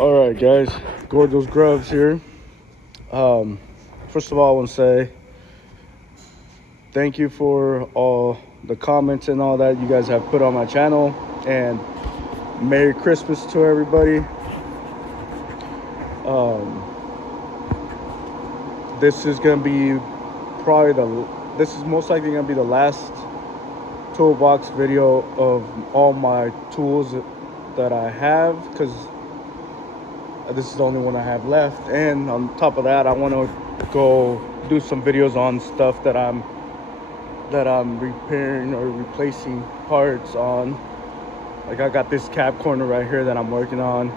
All right, guys, Gordo's Grubs here. Um, First of all, I want to say thank you for all the comments and all that you guys have put on my channel, and Merry Christmas to everybody. Um, this is gonna be probably this is most likely gonna be the last toolbox video of all my tools that I have, because this is the only one I have left. And on top of that, I want to go do some videos on stuff that I'm repairing or replacing parts on. Like I got this cab corner right here that I'm working on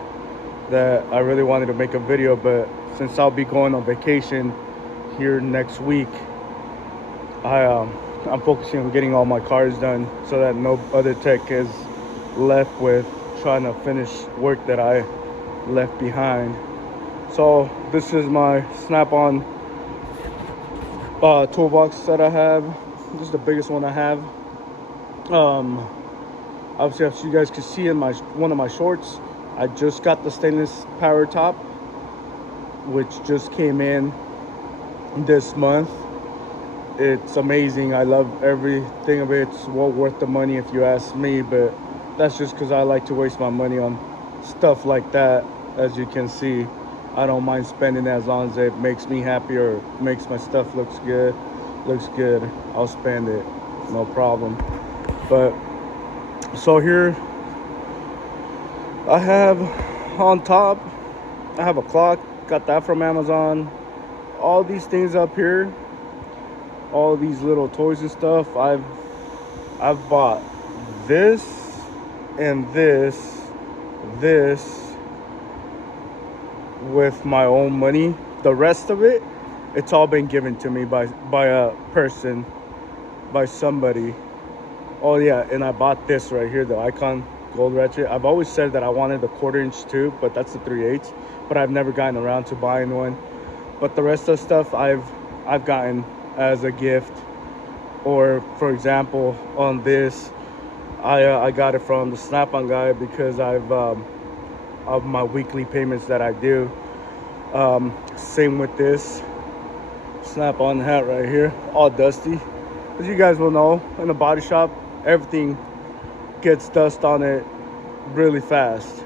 that I really wanted to make a video, but since I'll be going on vacation here next week, I I'm focusing on getting all my cars done so that no other tech is left with trying to finish work that I left behind. So this is my Snap-on toolbox that I have. This is the biggest one I have. Um, Obviously, as you guys can see in my one of my shorts, I just got the stainless power top, which just came in this month. It's amazing. I love everything of it. It's well worth the money if you ask me, but that's just because I like to waste my money on stuff like that. As you can see, I don't mind spending it as long as it makes me happy or makes my stuff looks good. I'll spend it, no problem. But so here I have on top, I have a clock, got that from Amazon. All these things up here, all these little toys and stuff, I've bought this and this with my own money. The rest of it, it's all been given to me by a person, by somebody. Oh yeah, and I bought this right here, the Icon Gold Ratchet. I've always said that I wanted the 1/4 inch too, but that's the 3/8, but I've never gotten around to buying one. But the rest of the stuff I've gotten as a gift. Or for example, on this, I got it from the Snap-on guy because of my weekly payments that I do. Same with this Snap-on hat right here, all dusty. As you guys will know, in a body shop, everything gets dust on it really fast.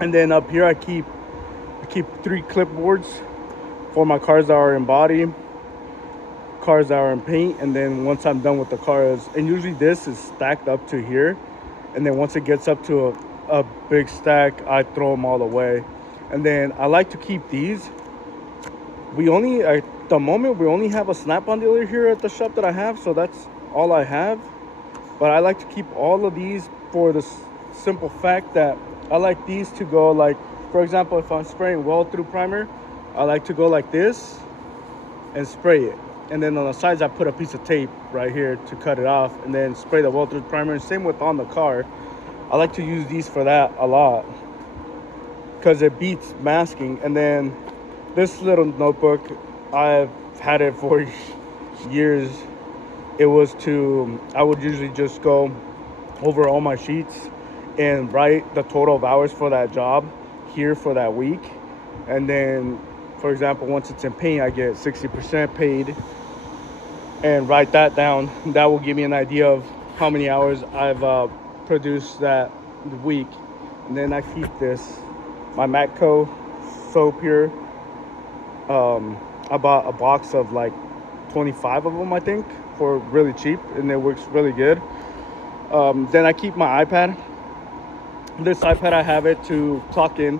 And then up here, I keep 3 clipboards for my cars that are in body, cars that are in paint, and then once I'm done with the cars, and usually this is stacked up to here, and then once it gets up to a big stack, I throw them all away. And then I like to keep these. We only at the moment we only have a Snap-on dealer here at the shop that I have, so that's all I have. But I like to keep all of these for the simple fact that I like these to go like, for example, if I'm spraying weld through primer, I like to go like this and spray it. And then on the sides, I put a piece of tape right here to cut it off, and then spray the weld through primer. And same with on the car. I like to use these for that a lot because it beats masking. And then this little notebook, I've had it for years. It was to, I would usually just go over all my sheets and write the total of hours for that job here for that week. And then, for example, once it's in paint, I get 60% paid and write that down. That will give me an idea of how many hours I've produced that week. And then I keep this, my Matco soap here. I bought a box of like 25 of them, I think, for really cheap, and it works really good. Then I keep my iPad. This iPad, I have it to clock in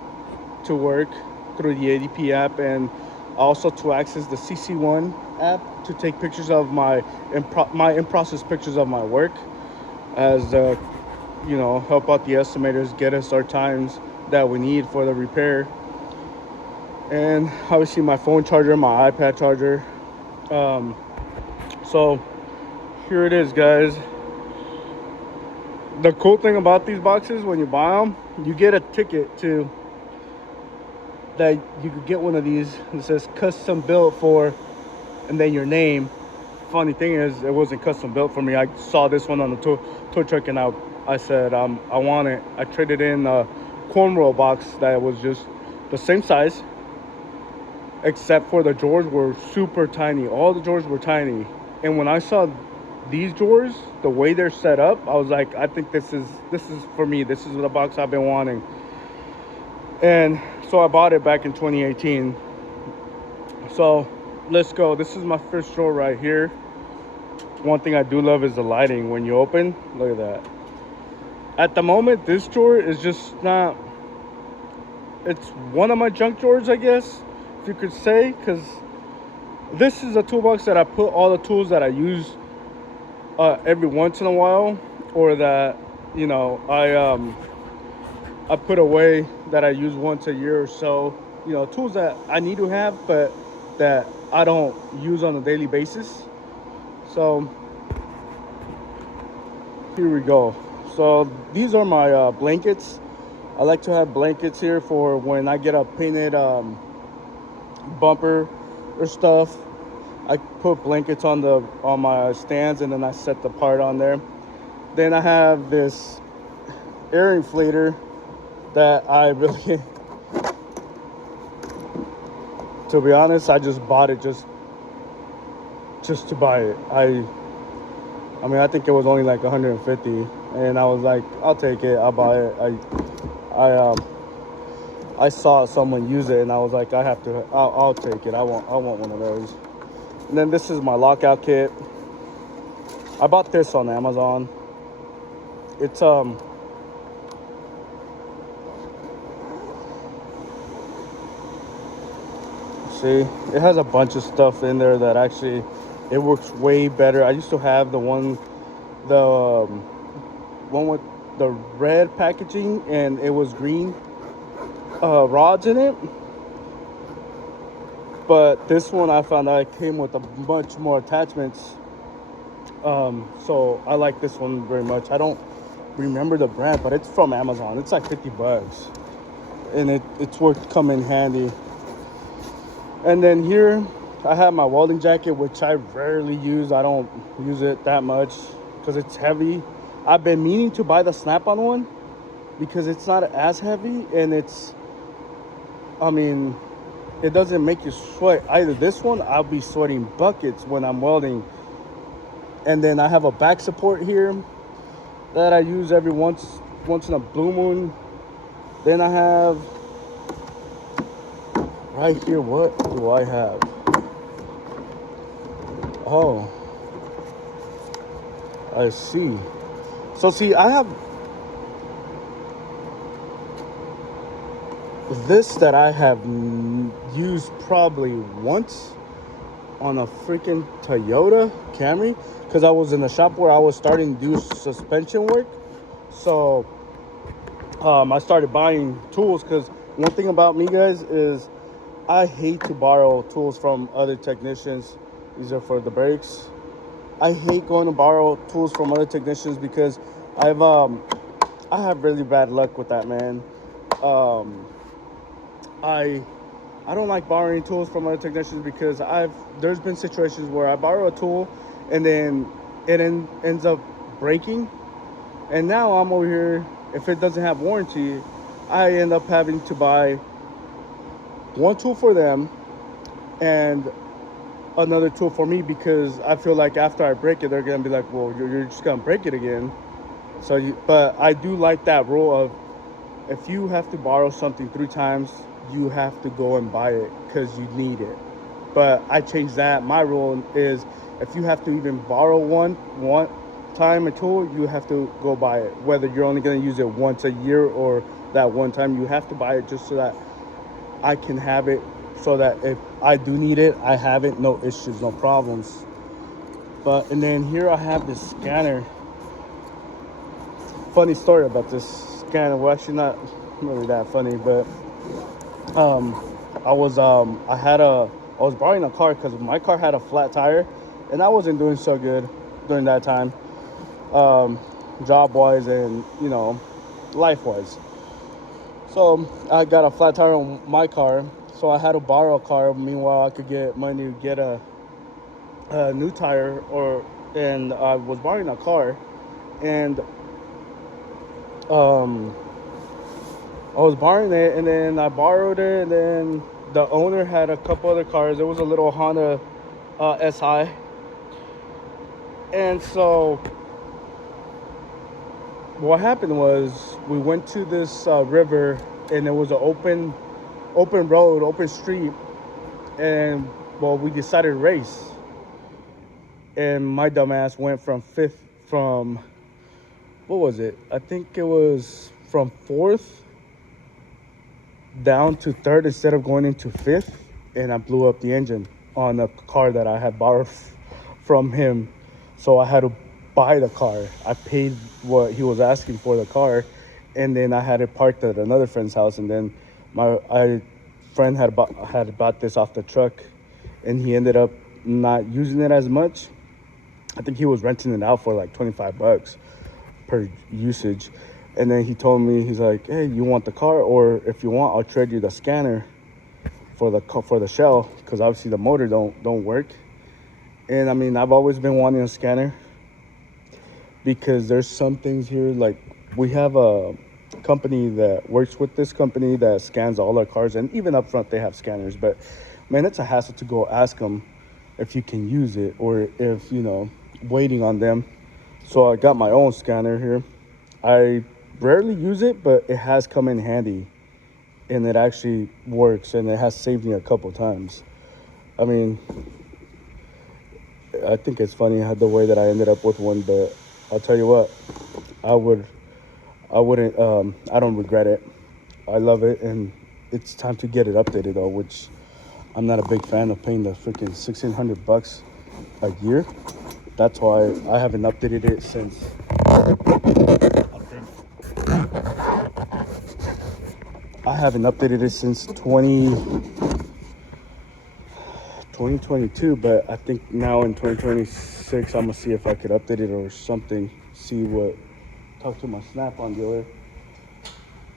to work through the ADP app, and also to access the CC1 app to take pictures of my in-process pictures of my work, as help out the estimators, get us our times that we need for the repair. And obviously my phone charger, my iPad charger. So here it is, guys. The cool thing about these boxes, when you buy them, you get a ticket to that you could get one of these. It says custom built for, and then your name. Funny thing is, it wasn't custom built for me. I saw this one on the tow truck, and I said I want it. I traded in cornrow box that was just the same size, except for the drawers were super tiny. All the drawers were tiny. And when I saw these drawers, the way they're set up, I was like, I think this is for me. This is the box I've been wanting. And so I bought it back in 2018. So let's go. This is my first drawer right here. One thing I do love is the lighting when you open. Look at that. At the moment, this drawer is just not. It's one of my junk drawers, I guess, if you could say, because this is a toolbox that I put all the tools that I use every once in a while, or that I put away that I use once a year or so. Tools that I need to have, but that I don't use on a daily basis. So here we go. So these are my blankets. I like to have blankets here for when I get a painted bumper or stuff. I put blankets on my stands, and then I set the part on there. Then I have this air inflator that I really, to be honest, I just bought it just to buy it. I mean, I think it was only like 150, and I was like, I'll take it, I'll buy it. I saw someone use it, and I was like, I'll take it. I want one of those. And then this is my lockout kit. I bought this on Amazon. It's see, it has a bunch of stuff in there that actually it works way better. I used to have the one with the red packaging, and it was green rods in it. But this one I found out it came with a much more attachments. So I like this one very much. I don't remember the brand, but it's from Amazon. It's like $50, and it's worth coming handy. And then here I have my welding jacket, which I rarely use. I don't use it that much because it's heavy. I've been meaning to buy the Snap-on one because it's not as heavy, and I mean, it doesn't make you sweat. Either this one, I'll be sweating buckets when I'm welding. And then I have a back support here that I use every once in a blue moon. Then I have right here, what do I have? Oh, I see. So see, I have this that I have used probably once on a freaking Toyota Camry, because I was in the shop where I was starting to do suspension work. So I started buying tools, because one thing about me, guys, is I hate to borrow tools from other technicians. These are for the brakes. I hate going to borrow tools from other technicians because I've I have really bad luck with that, man. Um, I I don't like borrowing tools from other technicians because there's been situations where I borrow a tool, and then ends up breaking, and now I'm over here. If it doesn't have warranty, I end up having to buy one tool for them and another tool for me, because I feel like after I break it, they're gonna be like, "Well, you're just gonna break it again." But I do like that rule of, if you have to borrow something 3 times, you have to go and buy it because you need it. But I changed that. My rule is, if you have to even borrow one time a tool, you have to go buy it. Whether you're only going to use it once a year or that one time, you have to buy it just so that I can have it. So that if I do need it, I have it, no issues, no problems. And then here I have this scanner. Funny story about this scanner. Well, actually not really that funny, but um, I was borrowing a car because my car had a flat tire, and I wasn't doing so good during that time, um, job wise and life wise. So I got a flat tire on my car, so I had to borrow a car. Meanwhile, I could get money to get a new tire, and I was borrowing a car, and um, I was borrowing it, and then I borrowed it, and then the owner had a couple other cars. It was a little Honda SI, and so what happened was we went to this river, and it was an open road, open street, and well, we decided to race, and my dumbass went from fifth from what was it? I think it was from fourth down to third instead of going into fifth, and I blew up the engine on a car that I had borrowed from him. So I had to buy the car. I paid what he was asking for the car, and then I had it parked at another friend's house. And then my friend had bought this off the truck, and he ended up not using it as much. I think he was renting it out for like $25 per usage. And then he told me, he's like, hey, you want the car, or if you want, I'll trade you the scanner for the shell, because obviously the motor don't work. And I mean, I've always been wanting a scanner, because there's some things here, like we have a company that works with this company that scans all our cars, and even up front they have scanners. But man, it's a hassle to go ask them if you can use it, or if waiting on them. So I got my own scanner here. I rarely use it, but it has come in handy, and it actually works, and it has saved me a couple times. I mean, I think it's funny how the way that I ended up with one, but I'll tell you what, I would, I wouldn't, I don't regret it. I love it, and it's time to get it updated though, which I'm not a big fan of paying the freaking $1,600 a year. That's why I haven't updated it since I haven't updated it since 2022, but I think now in 2026, I'm gonna see if I could update it or something. See what. Talk to my Snap-on dealer.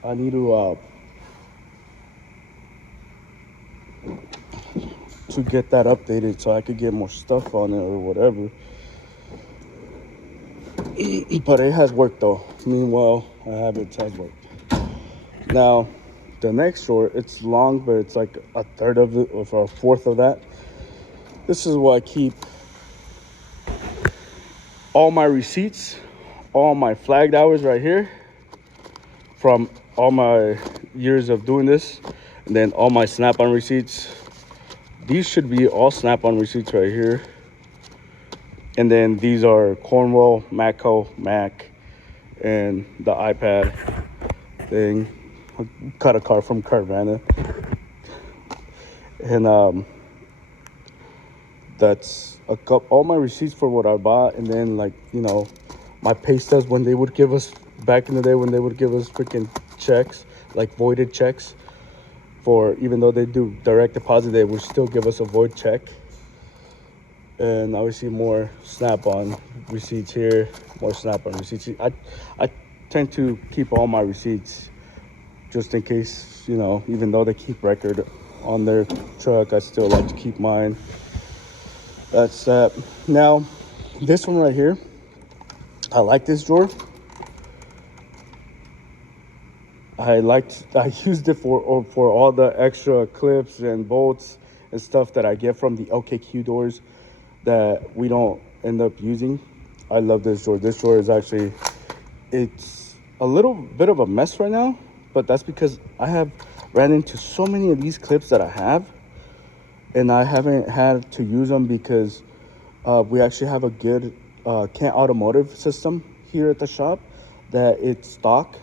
I need to get that updated so I could get more stuff on it or whatever. But it has worked though. Meanwhile, I have it has worked. Now, the next drawer, it's long, but it's like a third of it or a fourth of that. This is where I keep all my receipts, all my flagged hours right here from all my years of doing this, and then all my Snap-on receipts. These should be all Snap-on receipts right here. And then these are Cornwall, Matco, Mac, and the iPad thing. I got a car from Carvana. And that's all my receipts for what I bought. And then, like, my pay stubs when they would give us, back in the day when they would give us freaking checks, like voided checks, for even though they do direct deposit, they would still give us a void check. And obviously more Snap-on receipts here, more Snap-on receipts. I tend to keep all my receipts just in case, even though they keep record on their truck, I still like to keep mine. That's that. Now, this one right here, I like this drawer. I used it for all the extra clips and bolts and stuff that I get from the LKQ doors that we don't end up using. I love this drawer. This drawer is actually, it's a little bit of a mess right now, but that's because I have ran into so many of these clips that I have, and I haven't had to use them because we actually have a good Kent Automotive system here at the shop that it's stock,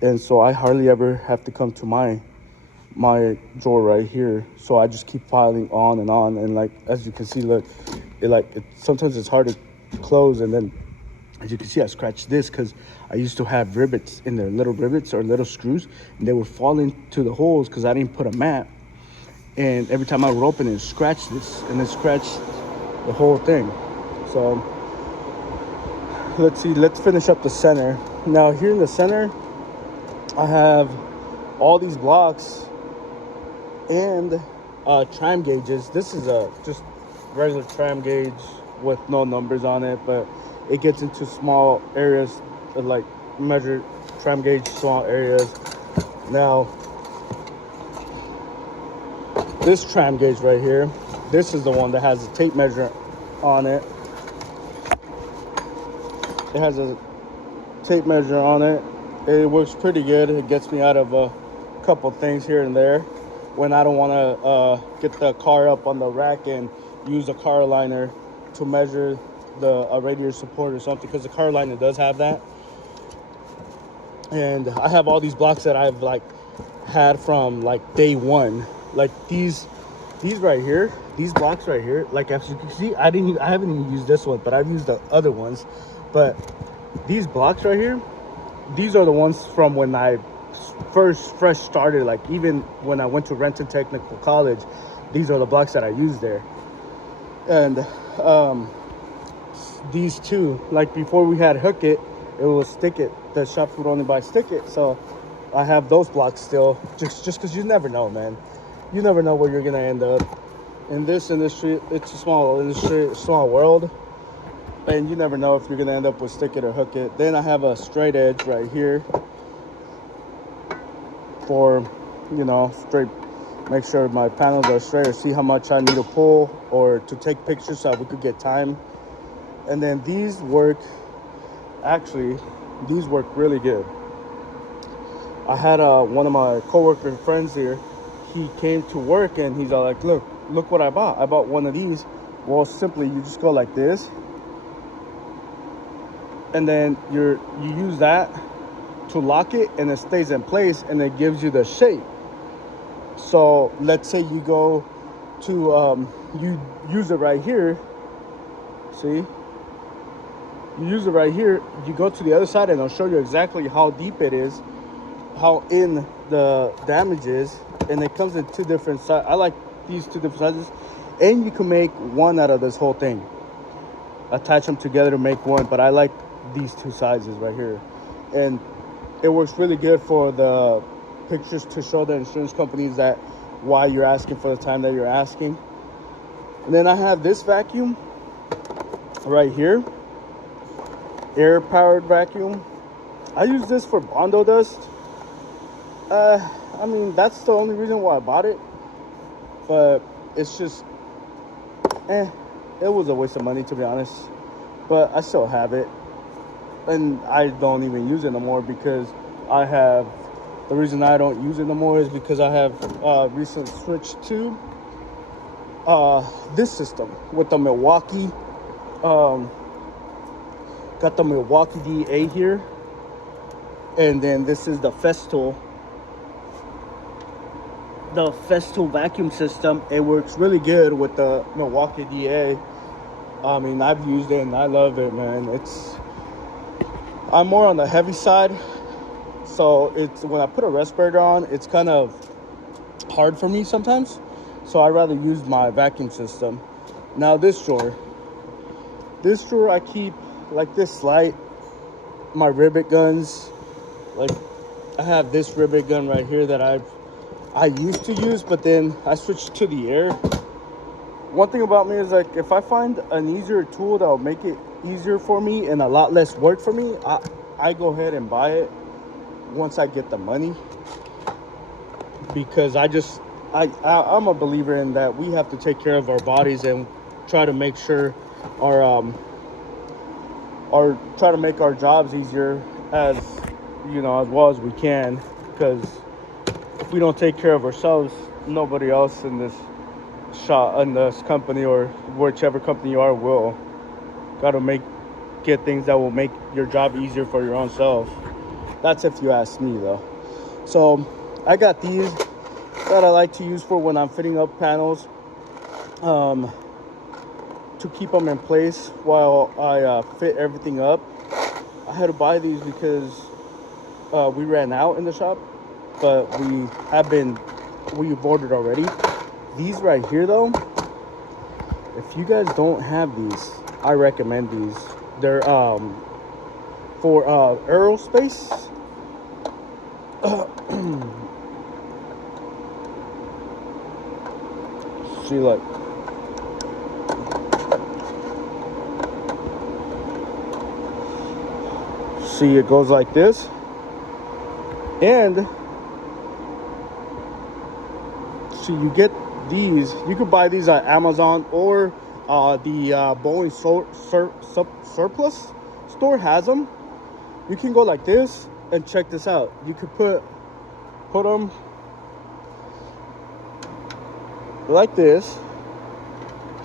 and so I hardly ever have to come to my drawer right here. So I just keep piling on, and like, as you can see, look, sometimes it's hard to close. And then, as you can see, I scratched this because I used to have rivets in there, little rivets or little screws, and they would fall into the holes because I didn't put a mat. And every time I would open it, scratch this, and it scratched the whole thing. So let's finish up the center. Now here in the center, I have all these blocks and tram gauges. This is a just regular tram gauge with no numbers on it, but it gets into small areas, like measure tram gauge small areas. Now, this tram gauge right here, this is the one that has a tape measure on it. It has a tape measure on it. It works pretty good. It gets me out of a couple things here and there when I don't want to get the car up on the rack and use a car liner to measure a radiator support or something, because the car liner does have that. And I have all these blocks that I've like had from like day one, like these right here, these blocks right here. Like as you can see, I haven't even used this one, but I've used the other ones. But these blocks right here, these are the ones from when I fresh started. Like even when I went to Renton Technical College, these are the blocks that I used there. And these two, like before we had Hook It, it was Stick It. The shops would only buy Stick It, so I have those blocks still, just because you never know, man. You never know where you're gonna end up. In this industry, it's a small industry, a small world, and you never know if you're gonna end up with Stick It or Hook It. Then I have a straight edge right here for, straight, make sure my panels are straight, or see how much I need to pull, or to take pictures so we could get time. And then these work really good. I had one of my coworker friends here. He came to work and he's all like, look what I bought. I bought one of these. Well, simply you just go like this, and then you use that to lock it, and it stays in place, and it gives you the shape. So let's say you go to you use it right here. See, you use it right here. You go to the other side, and I'll show you exactly how deep it is, how in the damage is. And it comes in two different sizes. I like these two different sizes, and you can make one out of this whole thing, attach them together to make one. But I like these two sizes right here, and it works really good for the pictures, to show the insurance companies that why you're asking for the time that you're asking. And then I have this vacuum right here, air powered vacuum. I use this for Bondo dust. I mean, that's the only reason why I bought it, but it's just it was a waste of money, to be honest. But I still have it, and I don't even use it no more, because the reason I don't use it no more is because I have recently switched to this system with the Milwaukee. Got the Milwaukee DA here, and then this is the Festool vacuum system. It works really good with the Milwaukee DA. I mean, I've used it and I love it, man. I'm more on the heavy side, so it's when I put a respirator on, it's kind of hard for me sometimes. So I'd rather use my vacuum system. Now this drawer I keep like this light, my rivet guns. Like I have this rivet gun right here that I used to use, but then I switched to the air. One thing about me is, like, if I find an easier tool that will make it easier for me and a lot less work for me, I go ahead and buy it once I get the money, because I'm a believer in that we have to take care of our bodies and try to make sure try to make our jobs easier as well as we can, because if we don't take care of ourselves, nobody else in this company, or whichever company you are, will. Gotta get things that will make your job easier for your own self. That's if you ask me, though. So I got these that I like to use for when I'm fitting up panels, to keep them in place while I fit everything up. I had to buy these because we ran out in the shop, but we've ordered already. These right here, though, if you guys don't have these, I recommend these. They're for aerospace. See, like, it goes like this, and actually, you get these. You could buy these at Amazon or the Boeing surplus store has them. You can go like this and check this out. You could put them like this,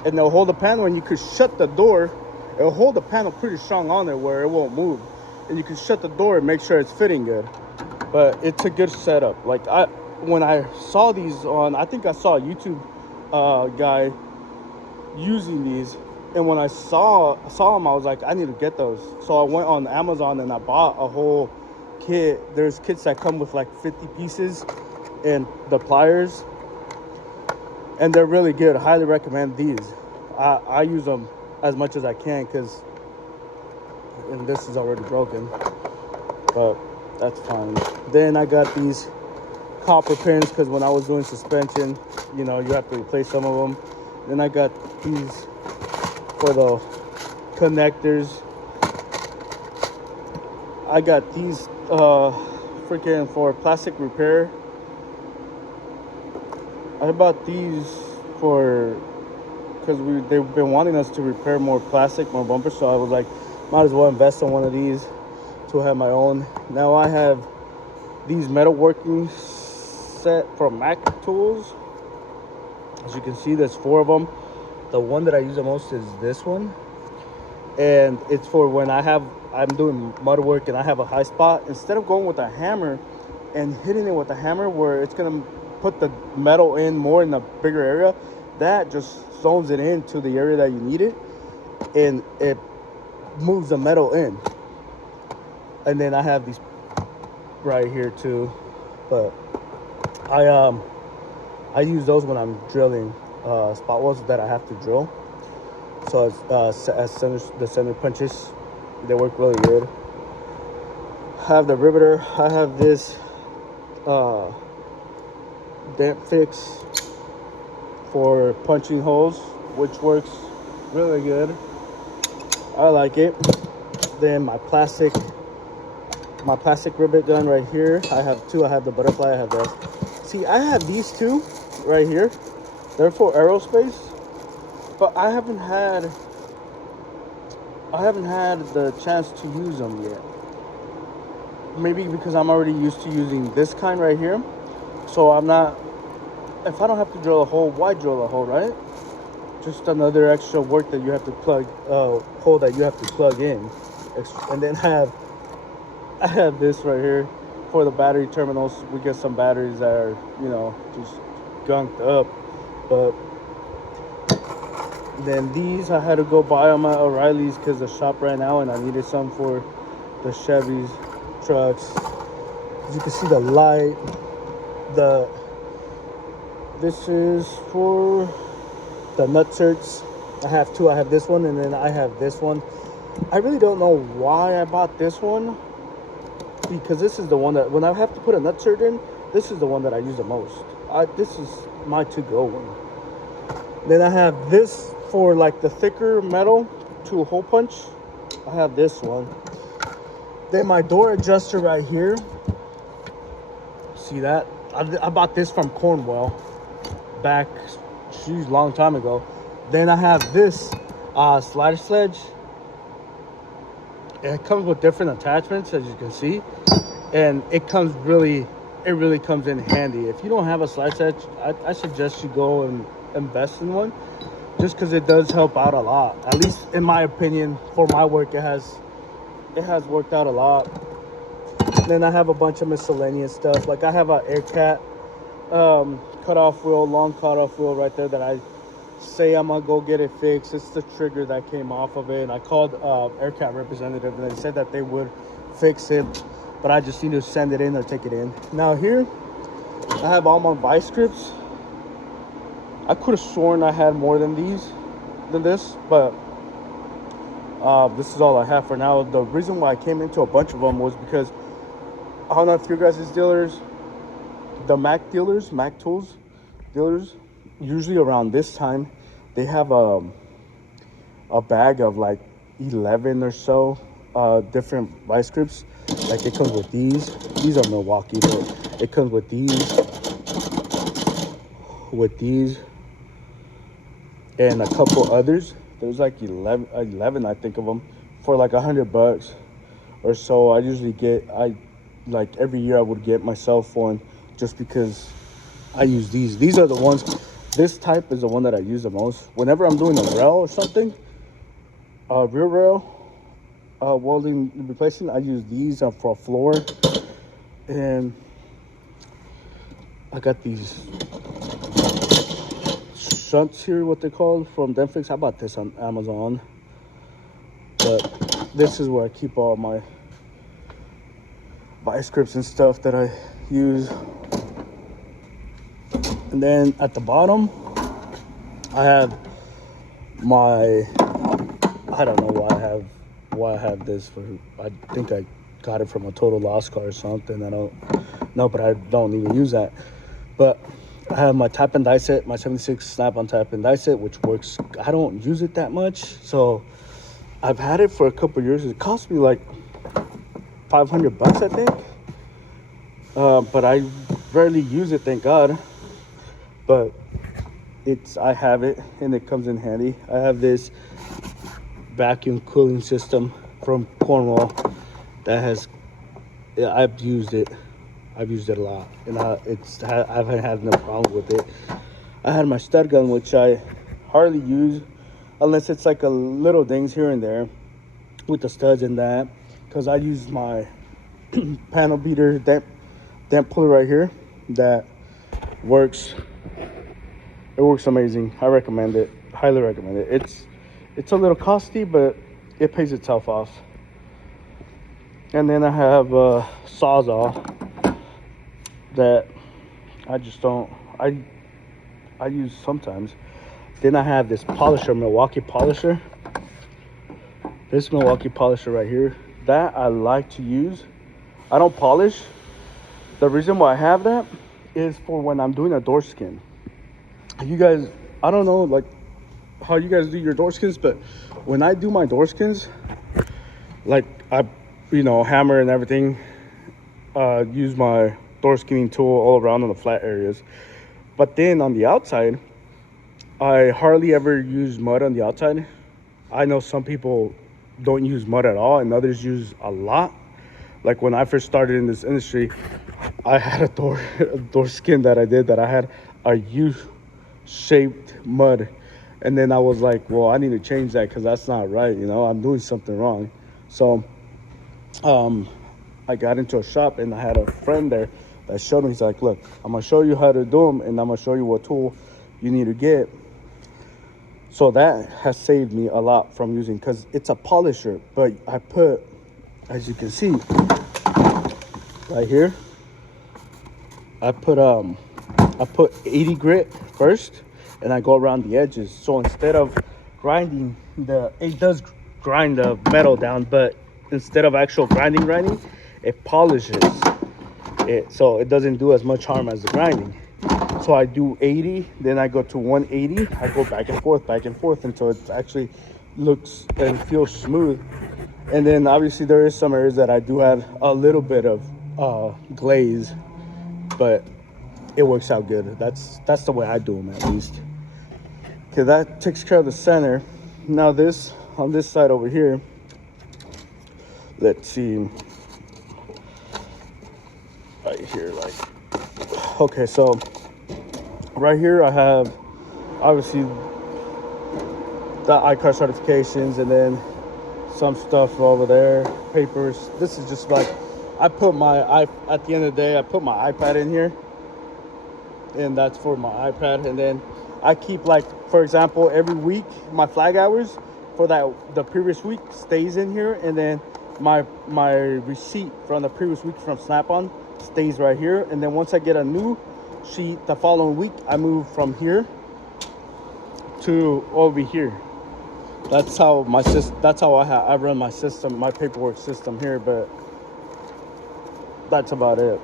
and they'll hold the panel, and you could shut the door. It'll hold the panel pretty strong on there where it won't move, and you can shut the door and make sure it's fitting good. But it's a good setup. Like when I saw these on, I think I saw a YouTube guy using these, and when I saw them, I was like, I need to get those. So I went on Amazon and I bought a whole kit. There's kits that come with like 50 pieces and the pliers, and they're really good. I highly recommend these. I use them as much as I can and this is already broken, but that's fine. Then I got these copper pins because when I was doing suspension, you have to replace some of them. Then I got these for the connectors. I got these freaking for plastic repair. I bought these because they've been wanting us to repair more plastic, more bumpers, so I was like, might as well invest in one of these to have my own. Now I have these metalworking set from Mac Tools. As you can see, there's 4 of them. The one that I use the most is this one, and it's for when I'm doing mud work and I have a high spot. Instead of going with a hammer and hitting it with a hammer where it's gonna put the metal in more in a bigger area, that just zones it into the area that you need it, and it moves the metal in. And then I have these right here too, but I use those when I'm drilling spot wells that I have to drill. So the center punches, they work really good. I have the riveter. I have this damp fix for punching holes, which works really good. I like it. Then my plastic rivet gun right here. I have 2. I have the butterfly. I have this. See, I have these 2 right here. They're for aerospace, but I haven't had the chance to use them yet. Maybe because I'm already used to using this kind right here. So I'm not. If I don't have to drill a hole, why drill a hole, right? Just another extra work that you have to plug, hole that you have to plug in. And then I have this right here for the battery terminals. We get some batteries that are, just gunked up. But then these I had to go buy them at O'Reilly's because the shop ran out, and I needed some for the Chevy's trucks. As you can see, the light, this is for the nutserts. I have 2. I have this one, and then I have this one. I really don't know why I bought this one, because this is the one that when I have to put a nutsert in, this is the one that I use the most. This is my to-go one. Then I have this for like the thicker metal to hole punch. I have this one. Then my door adjuster right here. See that? I bought this from Cornwell back, long time ago. Then I have this slider sledge. It comes with different attachments, as you can see, and it really comes in handy. If you don't have a slider sledge, I suggest you go and invest in one, just because it does help out a lot. At least in my opinion, for my work, it has worked out a lot. Then I have a bunch of miscellaneous stuff. Like I have an AirCat cutoff wheel, long cutoff wheel right there that I say I'm gonna go get it fixed. It's the trigger that came off of it, and I called AirCat representative, and they said that they would fix it, but I just need to send it in or take it in. Now here I have all my vice grips. I could have sworn I had more than this, but this is all I have for now. The reason why I came into a bunch of them was because I don't know if you guys is dealers, the Mac Tools dealers, usually around this time, they have a bag of like 11 or so different vice grips. Like it comes with these. These are Milwaukee, but it comes with these, with these and a couple others. There's like 11 I think of them for like $100 or so. I usually get, I like every year I would get myself one just because I use these. These are the ones, this type is the one that I use the most. Whenever I'm doing a rail or something, rear rail, welding, replacing, I use these for a floor. And I got these shunts here, what they call from Denfix. I bought this on Amazon. But this is where I keep all my vice grips and stuff that I use. And then at the bottom, I have my, I don't know why I have this for, I think I got it from a total loss car or something. I don't know, but I don't even use that. But I have my tap and die set, my 76 Snap-on tap and die set, which works. I don't use it that much, so I've had it for a couple of years. It cost me like $500, I think. But I rarely use it, thank God. But I have it and it comes in handy. I have this vacuum cooling system from Cornwall that has, I've used it a lot, and I haven't had no problem with it. I had my stud gun, which I hardly use unless it's like a little things here and there with the studs and that, because I use my panel beater damp puller right here that works. It works amazing. I recommend it. Highly recommend it. It's a little costly, but it pays itself off. And then I have a Sawzall that I just don't, I use sometimes. Then I have this polisher, Milwaukee polisher. This Milwaukee polisher right here, that I like to use. I don't polish. The reason why I have that is for when I'm doing a door skin. You guys, I don't know like how you guys do your door skins, but when I do my door skins, like I, hammer and everything, use my door skinning tool all around on the flat areas. But then on the outside, I hardly ever use mud on the outside. I know some people don't use mud at all and others use a lot. Like when I first started in this industry, I had a door skin that I did that I had a U-shaped mud. And then I was like, well, I need to change that because that's not right. I'm doing something wrong. So I got into a shop and I had a friend there that showed me. He's like, look, I'm going to show you how to do them and I'm going to show you what tool you need to get. So that has saved me a lot from using, because it's a polisher, but I put, as you can see right here, I put 80 grit first and I go around the edges. So instead of grinding it does grind the metal down, but instead of actual grinding, it polishes it, so it doesn't do as much harm as the grinding. So I do 80, then I go to 180. I go back and forth until it actually looks and feels smooth. And then obviously there is some areas that I do have a little bit of glaze, but it works out good. That's the way I do them, at least. Okay, that takes care of the center. Now this, on this side over here, let's see, right here, okay, so right here I have obviously the iCar certifications and then some stuff over there, papers. This is just like, at the end of the day, I put my iPad in here, and that's for my iPad. And then I keep, like, for example, every week my flag hours for the previous week stays in here, and then my receipt from the previous week from Snap-on stays right here. And then once I get a new sheet the following week, I move from here to over here. That's how I run my system, my paperwork system here. But that's about it.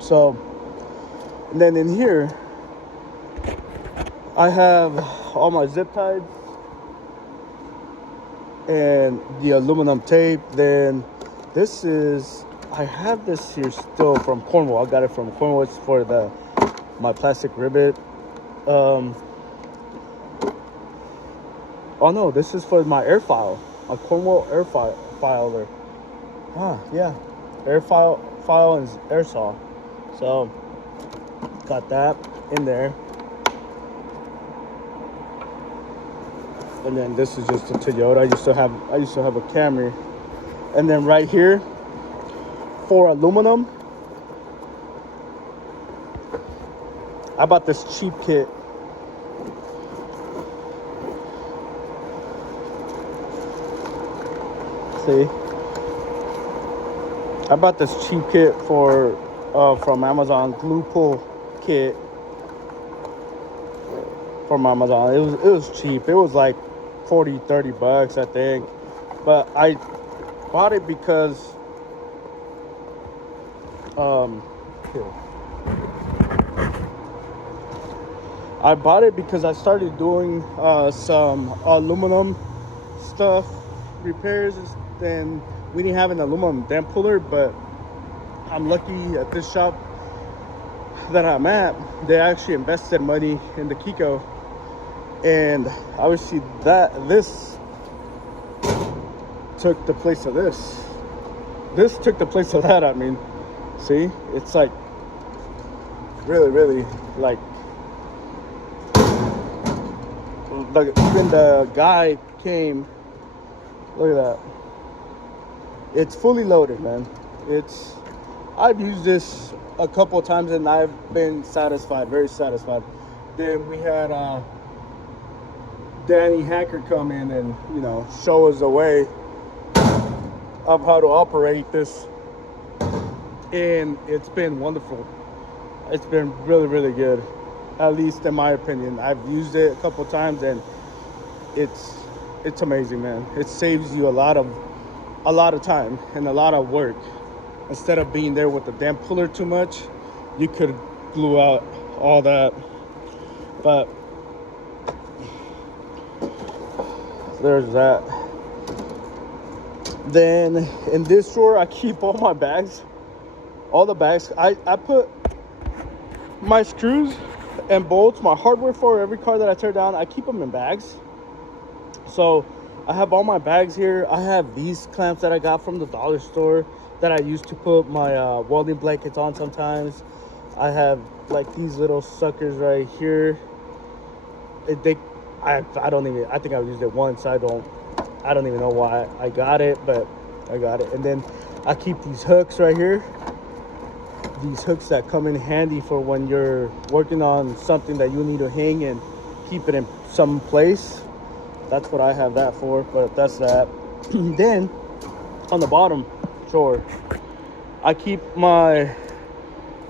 So, and then in here I have all my zip ties and the aluminum tape. Then I have this here still from Cornwall. I got it from Cornwall. It's for the my plastic rivet. Um, oh no, this is for my air file, a Cornwall air filer. Yeah, air file and air saw. So got that in there. And then this is just a Toyota. I used to have a Camry. And then right here for aluminum, I bought this cheap kit. See, I bought this cheap kit from Amazon, glue pull kit from Amazon. It was cheap. It was like 40-30 bucks, I think. But I bought it because here. I bought it because I started doing some aluminum stuff repairs, and we didn't have an aluminum dent puller, but I'm lucky at this shop that I'm at, they actually invested money in the Kiko, and obviously this took the place of this. This took the place of that. I mean, see, it's like really like when the guy came, look at that. It's fully loaded, man. I've used this a couple of times and I've been satisfied, very satisfied. Then we had Danny Hacker come in and, you know, show us the way of how to operate this, and it's been wonderful. It's been really good, at least in my opinion. I've used it a couple of times and it's amazing, man. It saves you a lot of time and a lot of work. Instead of being there with the damn puller too much, you could glue out all that. But there's that. Then in this drawer, I keep all my bags. All the bags. I put my screws and bolts, my hardware for every car that I tear down, I keep them in bags. So I have all my bags here. I have these clamps that I got from the dollar store that I used to put my welding blankets on sometimes. I have like these little suckers right here. I think I've used it once. I don't even know why I got it, but I got it. And then I keep these hooks right here. These hooks that come in handy for when you're working on something that you need to hang and keep it in some place. That's what I have that for, but that's that. Then on the bottom drawer, I keep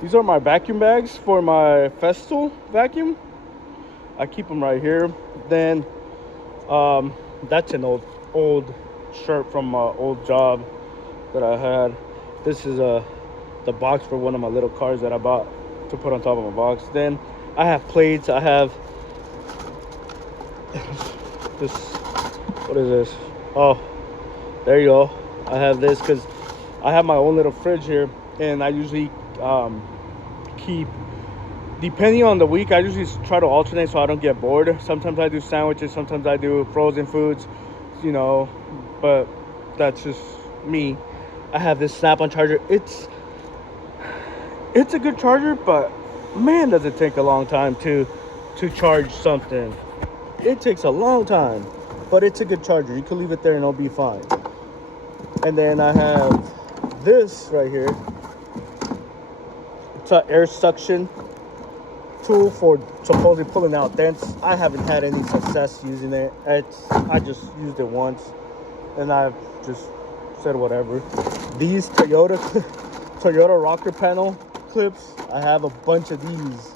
these are my vacuum bags for my Festool vacuum. I keep them right here. Then that's an old shirt from my old job that I had. This is the box for one of my little cars that I bought to put on top of my box. Then I have plates. I have this. What is this? Oh, there you go. I have this because I have my own little fridge here, and I usually keep, depending on the week, I usually try to alternate so I don't get bored. Sometimes I do sandwiches, sometimes I do frozen foods, you know, but that's just me. I have this Snap-on charger. It's a good charger, but man, does it take a long time to charge something. It takes a long time, but it's a good charger. You can leave it there and it'll be fine. And then I have this right here. It's an air suction tool for supposedly pulling out dents. I haven't had any success using it. I just used it once and I've just said whatever. These Toyota rocker panel clips, I have a bunch of these.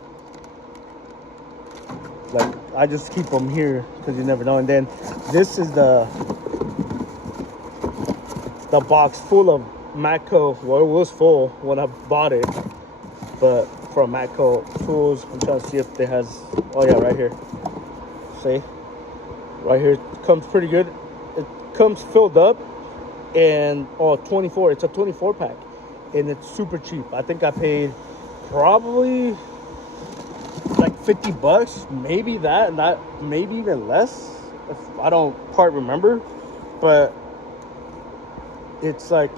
Like, I just keep them here because you never know. And then this is the box full of Matco. Well, it was full when I bought it, but from Matco tools. I'm trying to see if it has. Oh yeah, right here. See, right here, it comes pretty good. It comes filled up, and 24. It's a 24 pack, and it's super cheap. I think I paid probably $50, maybe that maybe even less, if I don't quite remember. But it's like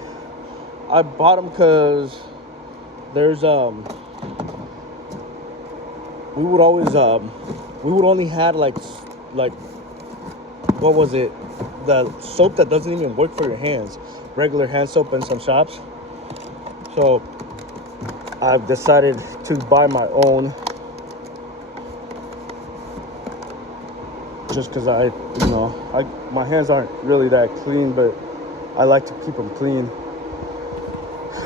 I bought them because there's we would always we would only had like what was it, the soap that doesn't even work for your hands, regular hand soap in some shops. So I've decided to buy my own, just because my hands aren't really that clean, but I like to keep them clean.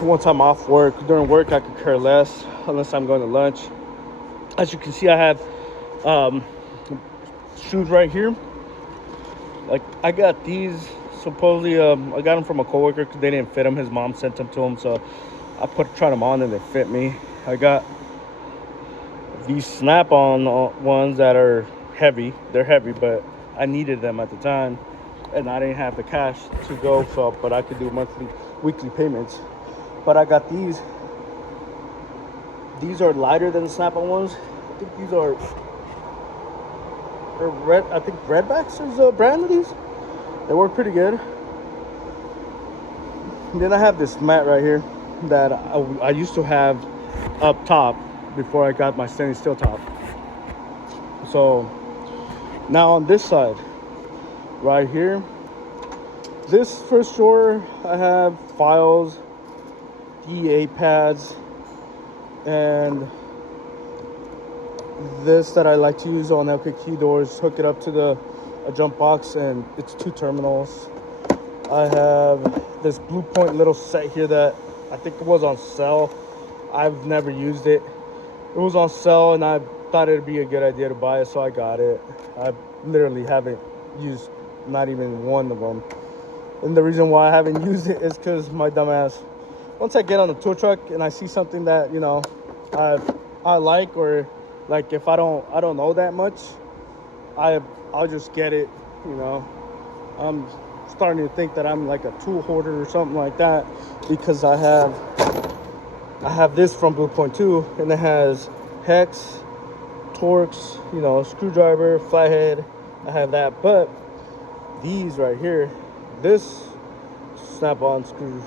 Once I'm off work, during work I could care less unless I'm going to lunch. As you can see, I have shoes right here. Like, I got these supposedly, I got them from a coworker because they didn't fit him. His mom sent them to him, so I tried them on and they fit me. I got these Snap-on ones that are heavy. They're heavy, but I needed them at the time, and I didn't have the cash to go. So, but I could do weekly payments. But I got these. These are lighter than the Snap-on ones. I think these are red. I think Redbacks is a brand of these. They work pretty good. And then I have this mat right here that I used to have up top before I got my stainless steel top. So now on this side, right here, this first drawer, I have files, DEA pads, and this that I like to use on LKQ doors, hook it up to a jump box, and it's 2 terminals. I have this Blue Point little set here that I think it was on sale. I've never used it. It was on sale and I thought it'd be a good idea to buy it, so I got it. I literally haven't used not even one of them. And the reason why I haven't used it is because my dumbass, once I get on the tool truck and I see something that, I like, or like if I don't know that much, I'll just get it, I'm starting to think that I'm like a tool hoarder or something like that, because I have this from Blue Point too, and it has hex, Torx, screwdriver, flathead. I have that, but these right here, this Snap-on screw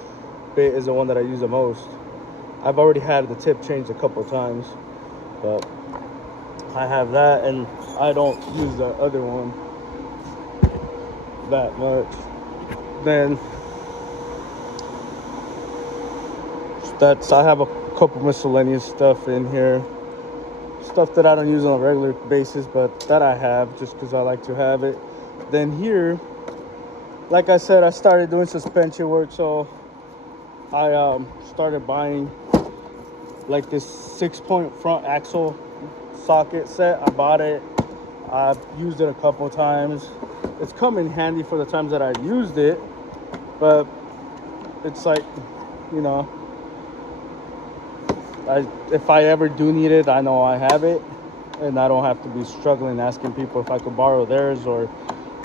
bit is the one that I use the most. I've already had the tip changed a couple times, but I have that, and I don't use the other one that much. Then I have a couple miscellaneous stuff in here, stuff that I don't use on a regular basis, but that I have just because I like to have it. Then here, like I said, I started doing suspension work, so I started buying like this 6-point front axle socket set. I bought it. I've used it a couple times. It's come in handy for the times that I've used it, but it's like, if I ever do need it, I know I have it, and I don't have to be struggling asking people if I could borrow theirs, or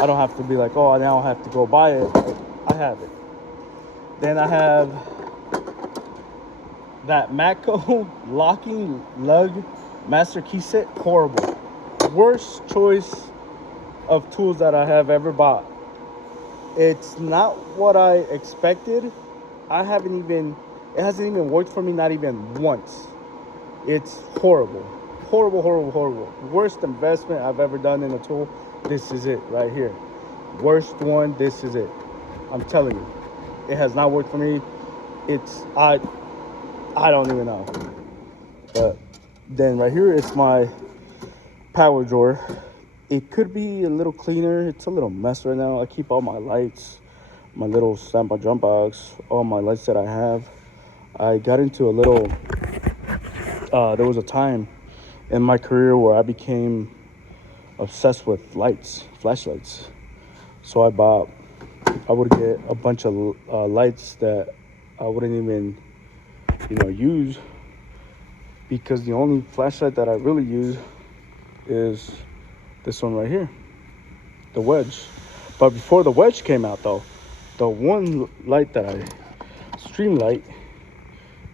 I don't have to be like, oh, now I have to go buy it. I have it. Then I have that Matco locking lug master key set. Horrible. Worst choice of tools that I have ever bought. It's not what I expected. It hasn't even worked for me, not even once. It's horrible. Horrible, horrible, horrible. Worst investment I've ever done in a tool. This is it right here. Worst one, this is it. I'm telling you. It has not worked for me. I don't even know. But then right here is my power drawer. It could be a little cleaner. It's a little mess right now. I keep all my lights, my little Snap-on jump box, all my lights that I have. I got into a little, there was a time in my career where I became obsessed with lights, flashlights. So I would get a bunch of lights that I wouldn't even, use, because the only flashlight that I really use is this one right here, the Wedge. But before the Wedge came out, though, the one light that stream light,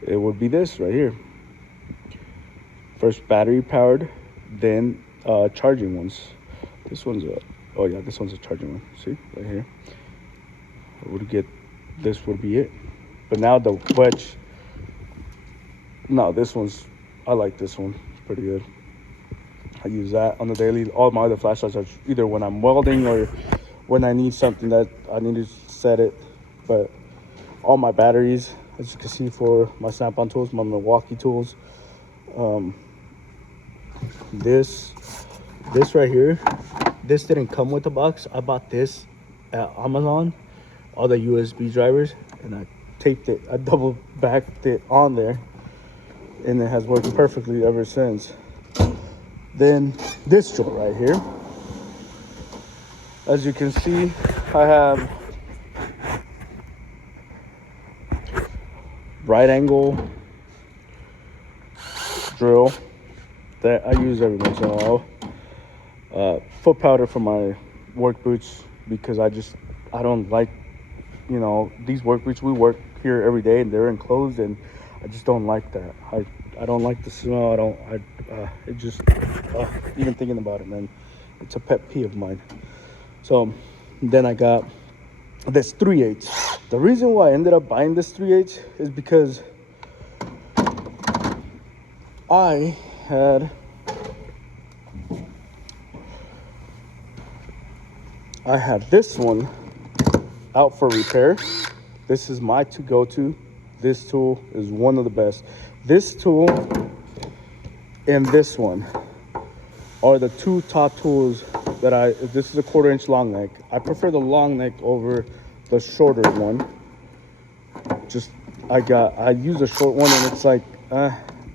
it would be this right here. First battery powered Then charging ones. This one's a, oh yeah, this one's a charging one. See right here. I would get, this would be it. But now the wedge. No, this one's, I like this one. It's pretty good. I use that on the daily. All my other flashlights are either when I'm welding or when I need something that I need to set it. But all my batteries, as you can see, for my Snap-on tools, my Milwaukee tools. This right here, this didn't come with the box. I bought this at Amazon, all the USB drivers, and I taped it. I double backed it on there, and it has worked perfectly ever since. Then this drill right here, as you can see, I have right angle drill that I use every once in a while. Foot powder for my work boots, because I don't like, these work boots. We work here every day and they're enclosed, and I just don't like that. I don't like the smell. It just, even thinking about it, man, it's a pet peeve of mine. So then I got this 3/8. The reason why I ended up buying this 3/8 is because I have this one out for repair. This is my go-to. This tool is one of the best. This tool and this one are the two top tools that this is a 1/4 inch long neck. I prefer the long neck over the shorter one. I use a short one, and it's like,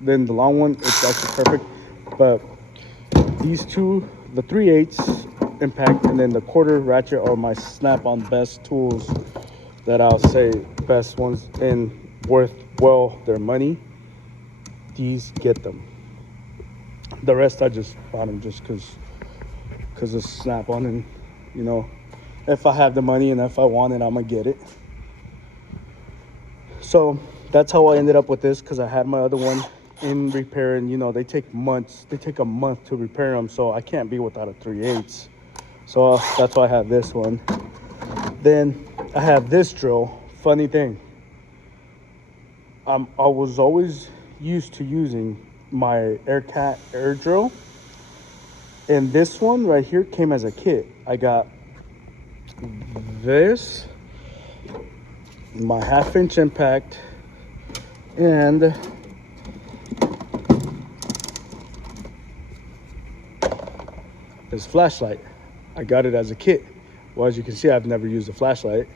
then the long one, it's actually perfect. But these two, the 3/8 impact and then the 1/4 ratchet, are my Snap-on best tools, that I'll say best ones, and worth well their money. These, get them. The rest I just bought them just because of Snap-on, and if I have the money and if I want it, I'm gonna get it. So that's how I ended up with this, because I had my other one in repair, and they take months. They take a month to repair them, so I can't be without a 3/8. So that's why I have this one. Then I have this drill. Funny thing, I was always used to using my Aircat air drill, and this one right here came as a kit. I got this, my 1/2 inch impact, and this flashlight. I got it as a kit. Well, as you can see, I've never used a flashlight,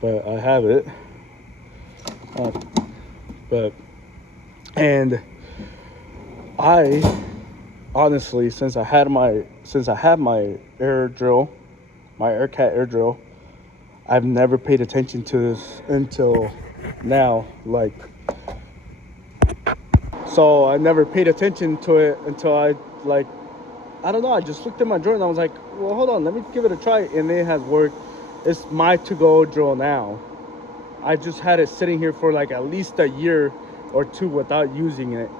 but I have it. And I honestly, since I have my air drill, my Aircat air drill, I've never paid attention to this until now. So I never paid attention to it until I don't know. I just looked at my drill and I was like, well, hold on, let me give it a try. And it has worked. It's my to-go drill now. I just had it sitting here for at least a year or two without using it,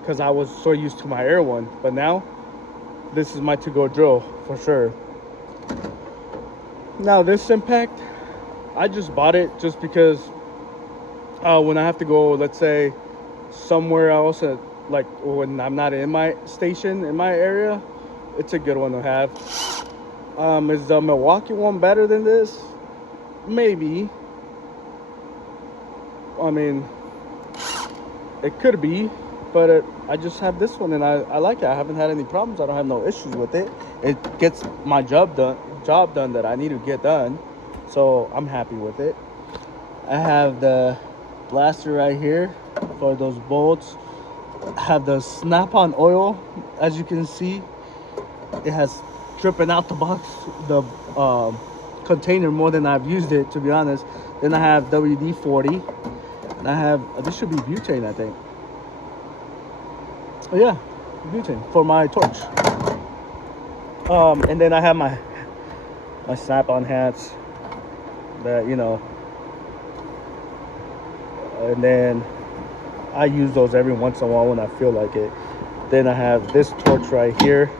because I was so used to my air one. But now, this is my to-go drill for sure. Now this impact, I just bought it just because when I have to go, let's say, somewhere else, when I'm not in my station, in my area, it's a good one to have. Is the Milwaukee one better than this? Maybe. I mean, it could be, but I just have this one, and I like it. I haven't had any problems. I don't have no issues with it. It gets my job done that I need to get done, so I'm happy with it. I have the blaster right here for those bolts. I have the Snap-on oil. As you can see, it has dripping out the box, the container, more than I've used it, to be honest. Then I have WD-40, and I have, this should be butane, I think. Oh yeah, butane for my torch. And then I have my Snap-on hats that, and then I use those every once in a while when I feel like it. Then I have this torch right here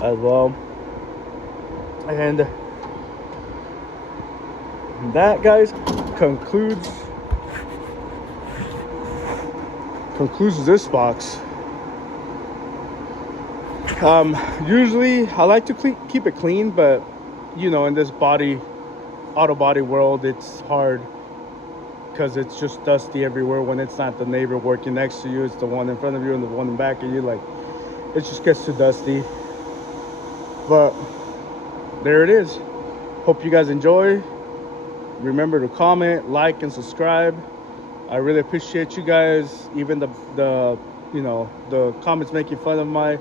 as well. And that, guys, concludes this box. Usually I like to keep it clean, but you know, in this auto body world, it's hard because it's just dusty everywhere. When it's not the neighbor working next to you, it's the one in front of you and the one in back of you. Like, it just gets too dusty. But there it is. Hope you guys enjoy. Remember to comment, like, and subscribe. I really appreciate you guys. Even the you know, the comments making fun of my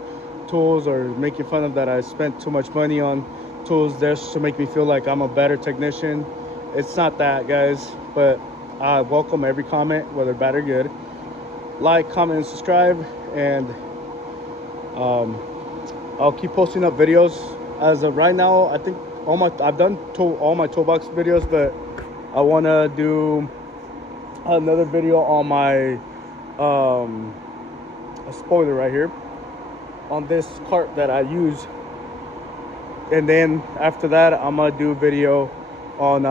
tools or making fun of that I spent too much money on tools just to make me feel like I'm a better technician. It's not that, guys, but I welcome every comment, whether bad or good. Like, comment, and subscribe, and I'll keep posting up videos. As of right now, I think I've done all my toolbox videos, but I want to do another video on my a spoiler right here on this cart that I use, and then after that I'm gonna do a video on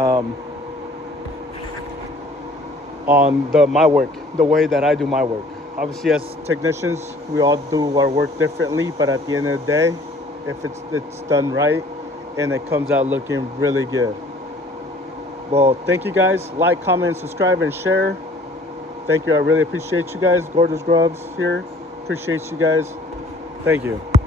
my work, the way that I do my work. Obviously, as technicians, we all do our work differently, but at the end of the day, if it's done right and it comes out looking really good. Well, thank you guys. Like, comment, subscribe, and share. Thank you. I really appreciate you guys. Gorgeous Grubs here. Appreciate you guys. Thank you.